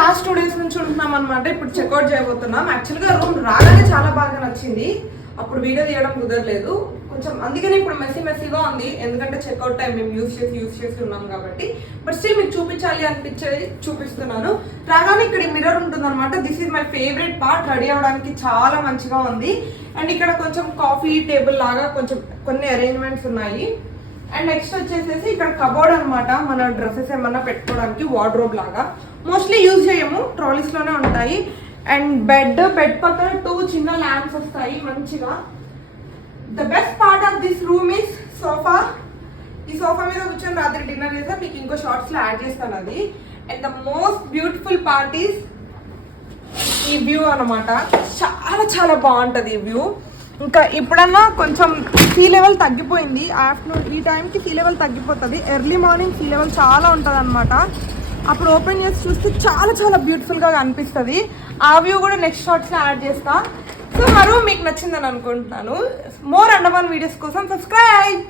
Last 2 days నుంచి ఉంటున్నాం అనమాట. ఇప్పుడు చెక్అవుట్ చేయబోతున్నాం. యాక్చువల్గా రూమ్ రాగానే చాలా బాగా నచ్చింది. అప్పుడు వీడియో తీయడం కుదరలేదు కొంచెం, అందుకని ఇప్పుడు మెస్సీగా ఉంది. ఎందుకంటే చెక్అవుట్ టైం మేము యూస్ చేసి ఉన్నాం కాబట్టి. బట్ స్టిల్ మీకు చూపించాలి అనిపించేది చూపిస్తున్నాను. రాగానే ఇక్కడ మిర్రర్ ఉంటుంది అనమాట. This is my favourite part. Ready అవడానికి చాలా మంచిగా ఉంది. అండ్ ఇక్కడ కొంచెం కాఫీ టేబుల్ లాగా కొంచెం కొన్ని అరేంజ్మెంట్స్ ఉన్నాయి. అండ్ నెక్స్ట్ వచ్చేసేసి ఇక్కడ కబోర్డ్ అనమాట. మన డ్రెస్సెస్ ఏమన్నా పెట్టుకోవడానికి వార్డ్రోబ్ లాగా. మోస్ట్లీ యూజ్ చేయము, ట్రాలీస్ లోనే ఉంటాయి. అండ్ బెడ్ పక్కన 2 చిన్న ల్యాంప్స్ వస్తాయి మంచిగా. The best part of this room is sofa. ఈ సోఫా మీద కూర్చొని రాత్రి డిన్నర్ చేస్తే మీకు ఇంకో షార్ట్స్ లో యాడ్ చేస్తాను అది. And the most beautiful part is ఈ వ్యూ అనమాట. చాలా బాగుంటుంది ఈ వ్యూ. ఇంకా ఇప్పుడన్నా కొంచెం సీ లెవెల్ తగ్గిపోయింది. ఆఫ్టర్నూన్ ఈ టైంకి సీ లెవెల్ తగ్గిపోతుంది. ఎర్లీ మార్నింగ్ సీ లెవెల్ చాలా ఉంటుంది అనమాట. అప్పుడు ఓపెన్ చేసి చూస్తే చాలా బ్యూటిఫుల్గా అనిపిస్తుంది. ఆ వ్యూ కూడా నెక్స్ట్ షార్ట్స్లో యాడ్ చేస్తా. సో మరో మీకు నచ్చిందని అనుకుంటున్నాను. మోర్ అండమాన్ వీడియోస్ కోసం సబ్స్క్రైబ్.